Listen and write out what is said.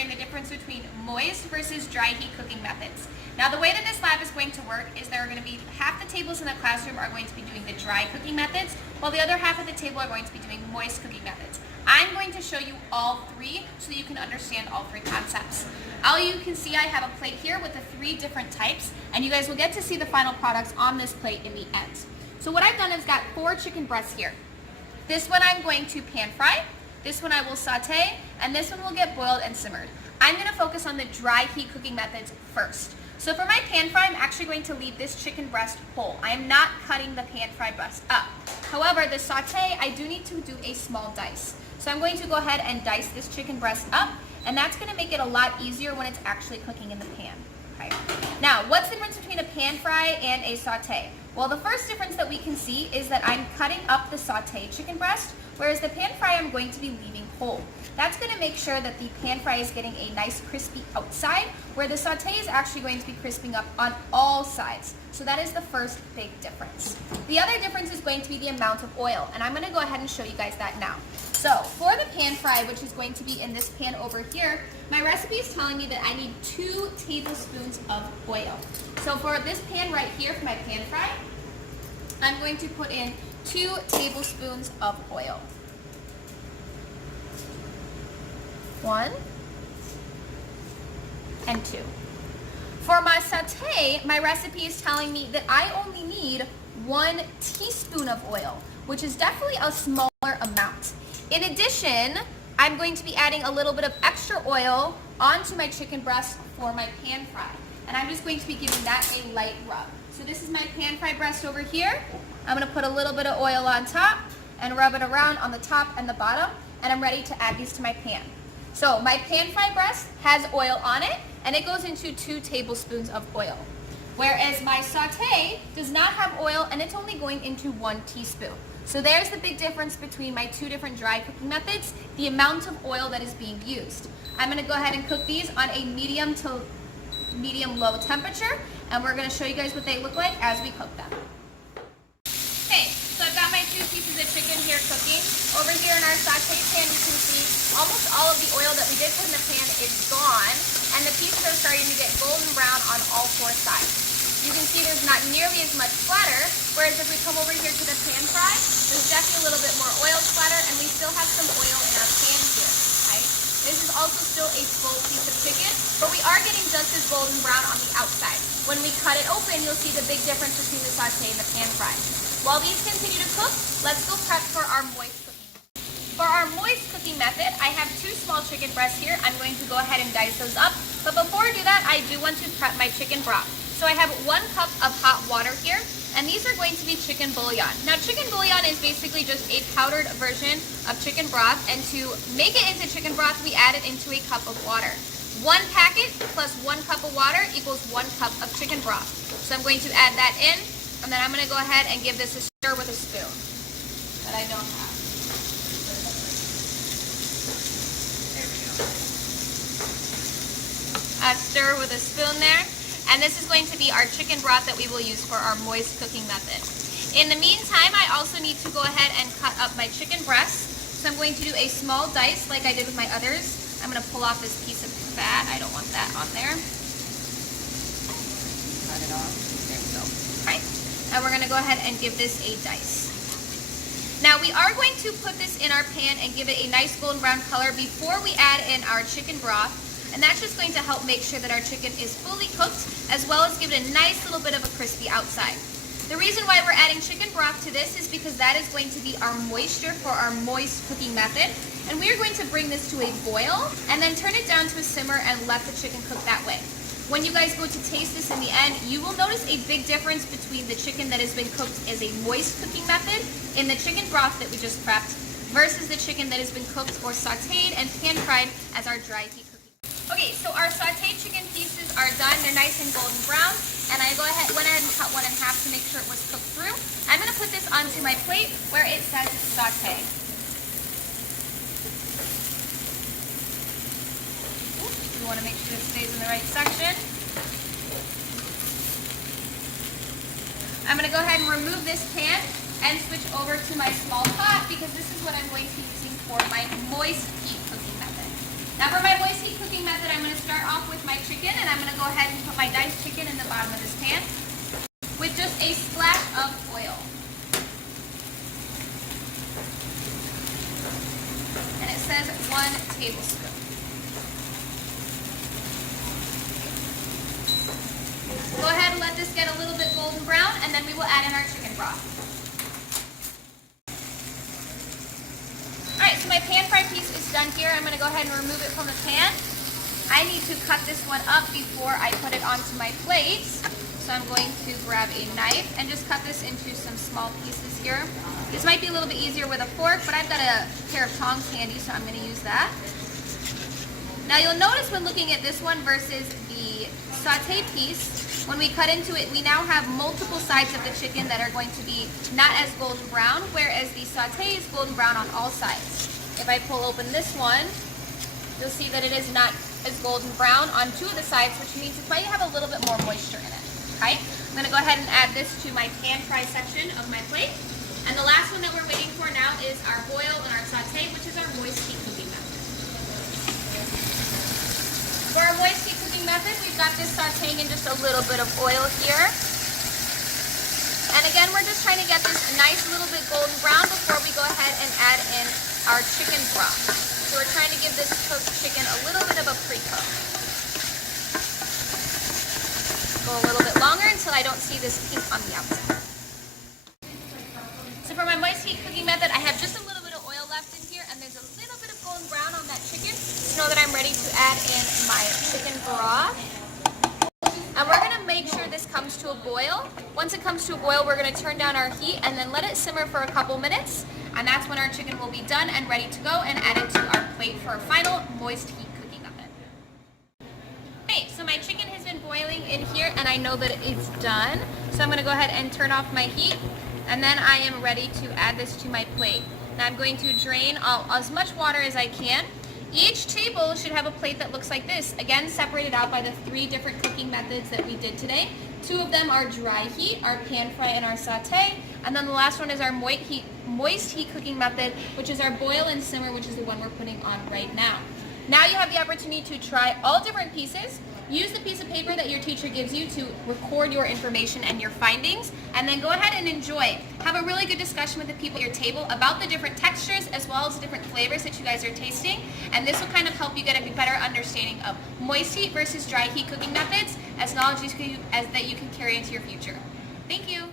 sharing the difference between moist versus dry heat cooking methods. Now the way that this lab is going to work is there are going to be half the tables in the classroom are going to be doing the dry cooking methods, while the other half of the table are going to be doing moist cooking methods. I'm going to show you all three so you can understand all three concepts. You can see I have a plate here with the three different types, and you guys will get to see the final products on this plate in the end. So what I've done is got 4 chicken breasts here. This one I'm going to pan fry, this one I will saute, and this one will get boiled and simmered. I'm going to focus on the dry heat cooking methods first. So for my pan fry, I'm actually going to leave this chicken breast whole. I am not cutting the pan fry breast up. However, the saute, I do need to do a small dice. So I'm going to go ahead and dice this chicken breast up, and that's going to make it a lot easier when it's actually cooking in the pan. Okay. Now, what's the difference between a pan fry and a saute? Well, the first difference that we can see is that I'm cutting up the saute chicken breast, whereas the pan fry I'm going to be leaving whole. That's going to make sure that the pan fry is getting a nice crispy outside, where the saute is actually going to be crisping up on all sides. So that is the first big difference. The other difference is going to be the amount of oil, and I'm going to go ahead and show you guys that now. So for the pan fry, which is going to be in this pan over here, my recipe is telling me that I need 2 tablespoons of oil. So for this pan right here, for my pan fry, I'm going to put in 2 tablespoons of oil. 1 and 2. For my saute, my recipe is telling me that I only need 1 teaspoon of oil, which is definitely a smaller amount. In addition, I'm going to be adding a little bit of extra oil onto my chicken breast for my pan fry. And I'm just going to be giving that a light rub. So this is my pan fry breast over here. I'm going to put a little bit of oil on top and rub it around on the top and the bottom, and I'm ready to add these to my pan. So my pan fry breast has oil on it, and it goes into 2 tablespoons of oil. Whereas my saute does not have oil, and it's only going into 1 teaspoon. So there's the big difference between my 2 different dry cooking methods, the amount of oil that is being used. I'm going to go ahead and cook these on a medium to medium-low temperature, and we're going to show you guys what they look like as we cook them. Okay, so I've got my 2 pieces of chicken here cooking. Over here in our saute pan, you can see almost all of the oil that we did put in the pan is gone, and the pieces are starting to get golden brown on all 4 sides. You can see there's not nearly as much splatter, whereas if we come over here to the pan fry, there's definitely a little bit more oil splatter, and we still have some oil in our pan here. Okay? This is also still a full piece of chicken, but we are getting just as golden brown on the outside. When we cut it open, you'll see the big difference between the saute and the pan fry. While these continue to cook, let's go prep for our moist cooking. For our moist cooking method, I have 2 small chicken breasts here. I'm going to go ahead and dice those up, but before I do that, I do want to prep my chicken broth. So I have 1 cup of hot water here, and these are going to be chicken bouillon. Now chicken bouillon is basically just a powdered version of chicken broth, and to make it into chicken broth, we add it into a cup of water. 1 packet plus 1 cup of water equals 1 cup of chicken broth. So I'm going to add that in, and then I'm going to go ahead and give this a stir with a spoon that I don't have. There we go. Stir with a spoon there. And this is going to be our chicken broth that we will use for our moist cooking method. In the meantime, I also need to go ahead and cut up my chicken breast. So I'm going to do a small dice like I did with my others. I'm going to pull off this piece of fat. I don't want that on there. Cut it off. There we go. Okay. And we're going to go ahead and give this a dice. Now we are going to put this in our pan and give it a nice golden brown color before we add in our chicken broth. And that's just going to help make sure that our chicken is fully cooked, as well as give it a nice little bit of a crispy outside. The reason why we're adding chicken broth to this is because that is going to be our moisture for our moist cooking method. And we are going to bring this to a boil and then turn it down to a simmer and let the chicken cook that way. When you guys go to taste this in the end, you will notice a big difference between the chicken that has been cooked as a moist cooking method in the chicken broth that we just prepped versus the chicken that has been cooked or sauteed and pan fried as our dry heat cooking. Okay, so our sauteed chicken pieces are done. They're nice and golden brown. And I went ahead and cut 1 in half to make sure it was cooked through. I'm going to put this onto my plate where it says saute. You want to make sure it stays in the right section. I'm going to go ahead and remove this pan and switch over to my small pot because this is what I'm going to be using for my moist heat cooking method. Now for my moist heat cooking method, start off with my chicken, and I'm going to go ahead and put my diced chicken in the bottom of this pan with just a splash of oil. And it says 1 tablespoon. Go ahead and let this get a little bit golden brown, and then we will add in our chicken broth. Alright, so my pan fried piece is done here. I'm going to go ahead and remove it from the pan. I need to cut this one up before I put it onto my plate. So I'm going to grab a knife and just cut this into some small pieces here. This might be a little bit easier with a fork, but I've got a pair of tongs handy, so I'm going to use that. Now you'll notice when looking at this one versus the sauté piece, when we cut into it, we now have multiple sides of the chicken that are going to be not as golden brown, whereas the sauté is golden brown on all sides. If I pull open this one, you'll see that it is not as golden brown on 2 of the sides, which means it might have a little bit more moisture in it. Okay? I'm going to go ahead and add this to my pan fry section of my plate. And the last one that we're waiting for now is our boil and our sauté, which is our moist heat cooking method. For our moist heat cooking method, we've got this sautéing in just a little bit of oil here. And again, we're just trying to get this nice little bit golden brown before we go ahead and add in our chicken broth. So we're trying to give this cooked chicken a little bit of a pre-cook. Go a little bit longer until I don't see this pink on the outside. So for my moist heat cooking method, I have just a little bit of oil left in here, and there's a little bit of golden brown on that chicken. So know that I'm ready to add in my chicken broth. And we're going to make sure this comes to a boil. Once it comes to a boil, we're going to turn down our heat and then let it simmer for a couple minutes. And that's when our chicken will be done and ready to go and add it to our plate for our final moist heat cooking method. Okay, so my chicken has been boiling in here and I know that it's done. So I'm going to go ahead and turn off my heat, and then I am ready to add this to my plate. Now I'm going to drain as much water as I can. Each table should have a plate that looks like this, again separated out by the 3 different cooking methods that we did today. 2 of them are dry heat, our pan fry and our sauté, and then the last one is our moist heat cooking method, which is our boil and simmer, which is the one we're putting on right now. Now you have the opportunity to try all different pieces. Use the piece of paper that your teacher gives you to record your information and your findings, and then go ahead and enjoy. Have a really good discussion with the people at your table about the different textures as well as the different flavors that you guys are tasting, and this will kind of help you get a better understanding of moist heat versus dry heat cooking methods as knowledge that you can carry into your future. Thank you.